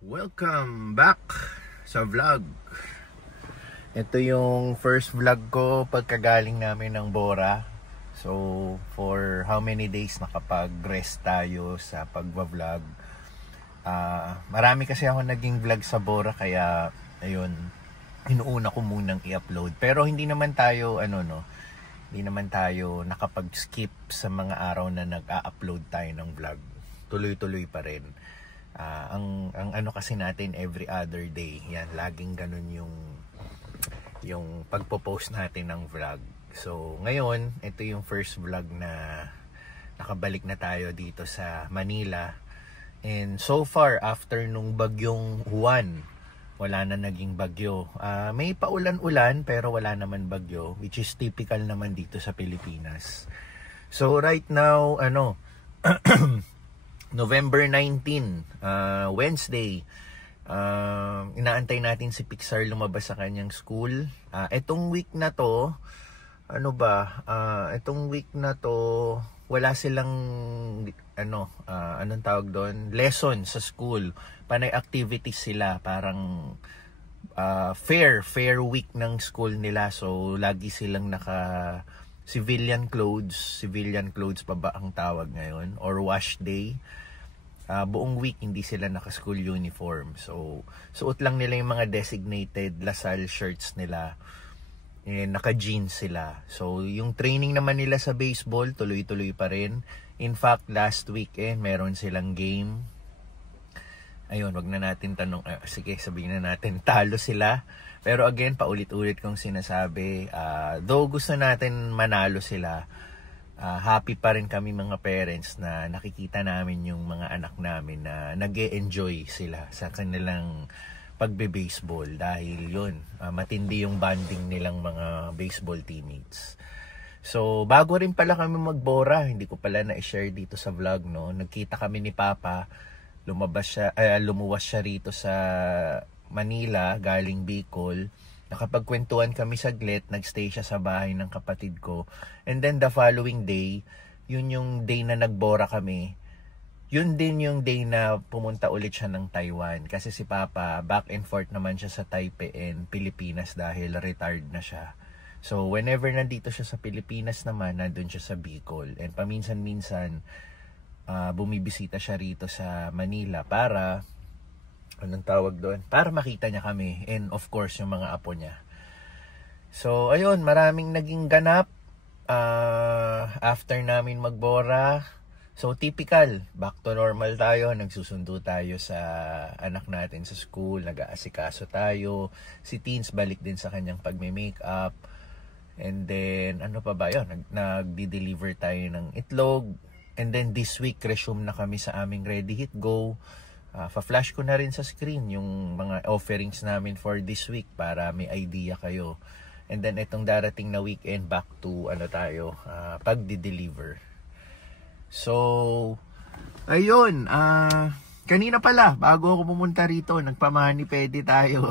Welcome back sa vlog. Ito yung first vlog ko pagkagaling namin ng Bora. So, for how many days nakapag-rest tayo sa pagva-vlog. Marami kasi ako naging vlog sa Bora, kaya ayun, inuuna ko munang i-upload. Pero hindi naman tayo hindi naman tayo nakapag-skip sa mga araw na nag-a-upload tayo ng vlog. Tuloy-tuloy pa rin. Ang ano kasi natin every other day, yan, laging ganun yung pagpo-post natin ng vlog. So ngayon, ito yung first vlog na nakabalik na tayo dito sa Manila. And so far, after nung bagyong Juan, wala na naging bagyo. May paulan-ulan pero wala naman bagyo, which is typical naman dito sa Pilipinas. So right now, November 19, Wednesday, inaantay natin si Pixar lumabas sa kanyang school. Etong week na to, wala silang, anong tawag doon? Lesson sa school. Panay activities sila, parang fair week ng school nila. So, lagi silang civilian clothes pa ba ang tawag ngayon, or wash day. Buong week hindi sila naka-school uniform. So, suot lang nila yung mga designated Lasal shirts nila. And naka-jeans sila. So, yung training naman nila sa baseball, tuloy-tuloy pa rin. In fact, last weekend, meron silang game. Ayun, wag na natin tanong. Sige, sabihin na natin, talo sila. Pero again, paulit-ulit kong sinasabi, though gusto natin manalo sila, happy pa rin kami mga parents na nakikita namin yung mga anak namin na nag-e-enjoy sila sa kanilang pagbe-baseball, dahil yun, matindi yung bonding nilang mga baseball teammates. So, bago rin pala kami magbora, hindi ko pala na-share dito sa vlog, no? Nagkita kami ni Papa, lumuwas siya rito sa Manila, galing Bicol. Nakapagkwentuhan kami saglit, nagstay siya sa bahay ng kapatid ko. And then the following day, yun yung day na nagbora kami. Yun din yung day na pumunta ulit siya ng Taiwan. Kasi si Papa, back and forth naman siya sa Taipei and Pilipinas dahil retired na siya. So whenever nandito siya sa Pilipinas naman, nandun siya sa Bicol. And paminsan-minsan, bumibisita siya rito sa Manila para, anong tawag doon? Para makita niya kami, and of course yung mga apo niya. So ayun, maraming naging ganap after namin magbora. So typical, back to normal tayo, nagsusundo tayo sa anak natin sa school, nag-aasikaso tayo. Si Teens balik din sa kanyang pagme-makeup. And then ano pa ba 'yon? Nagdi-deliver tayo ng itlog. And then this week resume na kami sa aming Ready Hit Go. Pa-flash ko na rin sa screen yung mga offerings namin for this week para may idea kayo. And then itong darating na weekend, back to pagdi-deliver. So, ayun, kanina pala, bago ako pumunta rito, nagpamani pwede tayo.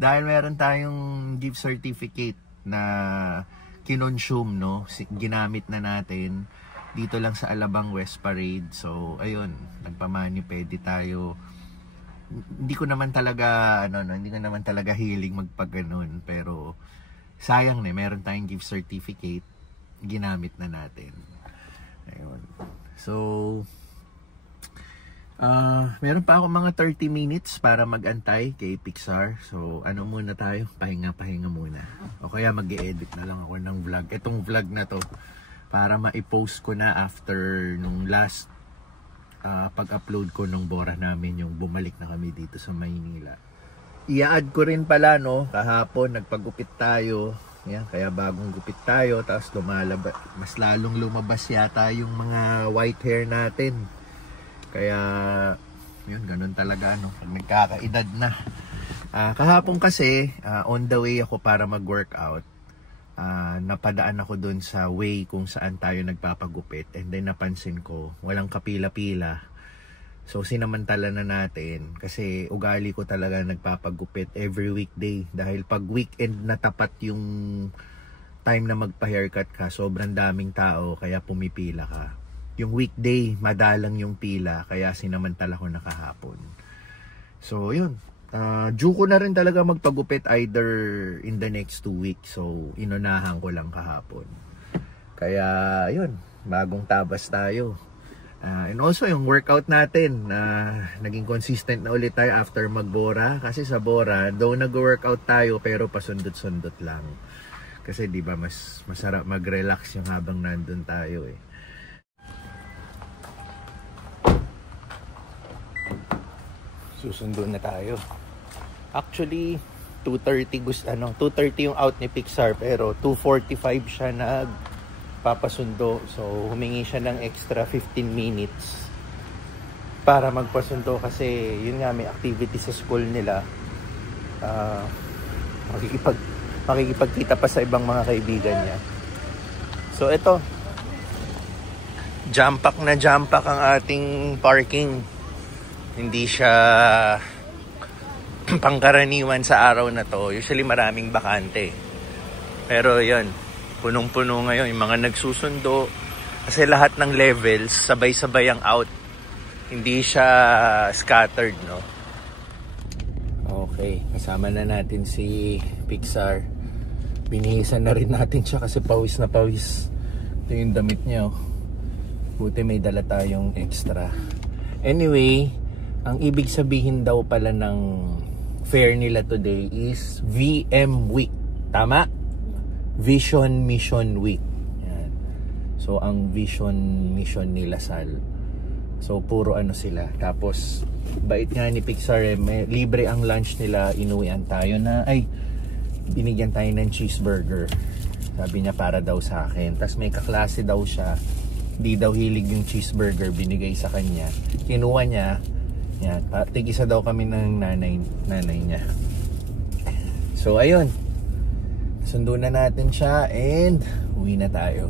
Dahil meron tayong gift certificate na kinonsume, no? Ginamit na natin dito lang sa Alabang West Parade. So, ayun, nagpamani pwede tayo. Hindi ko naman talaga hiling magpagganon, pero sayang na, meron tayong gift certificate, ginamit na natin. Ayun. So, meron pa ako mga 30 minutes para mag-antay kay Pixar. So, muna tayo? Pahinga muna. O kaya mag-e-edit na lang ako ng vlog. Itong vlog na to, para ma-post ko na after nung last pag-upload ko nung Bora namin, yung bumalik na kami dito sa Maynila. I-add ko rin pala, no, kahapon nagpagupit tayo. Yan, kaya bagong gupit tayo, tapos mas lalong lumabas yata yung mga white hair natin. Kaya yun, ganun talaga, no, pag nagkakaedad na. Kahapon kasi on the way ako para mag-workout, napadaan ako dun sa way kung saan tayo nagpapagupit, and then napansin ko walang kapila-pila. So sinamantala na natin, kasi ugali ko talaga nagpapagupit every weekday, dahil pag weekend na tapat yung time na magpa-haircut ka, sobrang daming tao, kaya pumipila ka. Yung weekday, madalang yung pila, kaya sinamantala ko na kahapon. So yun, due ko na rin talaga magpagupit either in the next 2 weeks. So inunahan ko lang kahapon. Kaya yun, bagong tabas tayo. And also yung workout natin, naging consistent na ulit tayo after magbora. Kasi sa Bora, though nag-workout tayo pero pasundot-sundot lang. Kasi di ba mas masarap mag-relax yung habang nandun tayo eh. Susundo na tayo. Actually, 2:30 yung out ni Pixar pero 2:45 siya nagpapasundo. So, humingi siya ng extra 15 minutes para magpasundo kasi yun nga may activity sa school nila. Makikipagkita pa sa ibang mga kaibigan niya. So, ito. Jump pack ang ating parking. Hindi siya pangkaraniwan sa araw na to. Usually maraming bakante. Pero yun, punong-puno ngayon yung mga nagsusundo. Kasi lahat ng levels, sabay-sabay ang out. Hindi siya scattered, no? Okay, kasama na natin si Pixar. Binihisan na rin natin siya kasi pawis na pawis. Ito yung damit niya, oh. Buti may dala tayong extra. Anyway, ang ibig sabihin daw pala ng fair nila today is VM Week. Tama? Vision Mission Week. Yan. So, ang vision mission nila so, puro ano sila. Tapos, bait nga ni Pixar libre ang lunch nila. Inuwian tayo binigyan tayo ng cheeseburger. Sabi niya para daw sa akin. Tapos may kaklase daw siya. Di daw hilig yung cheeseburger. Binigay sa kanya. Kinuha niya. Yan, tig-isa daw kami ng nanay niya. So ayun, sundo na natin siya and uwi na tayo.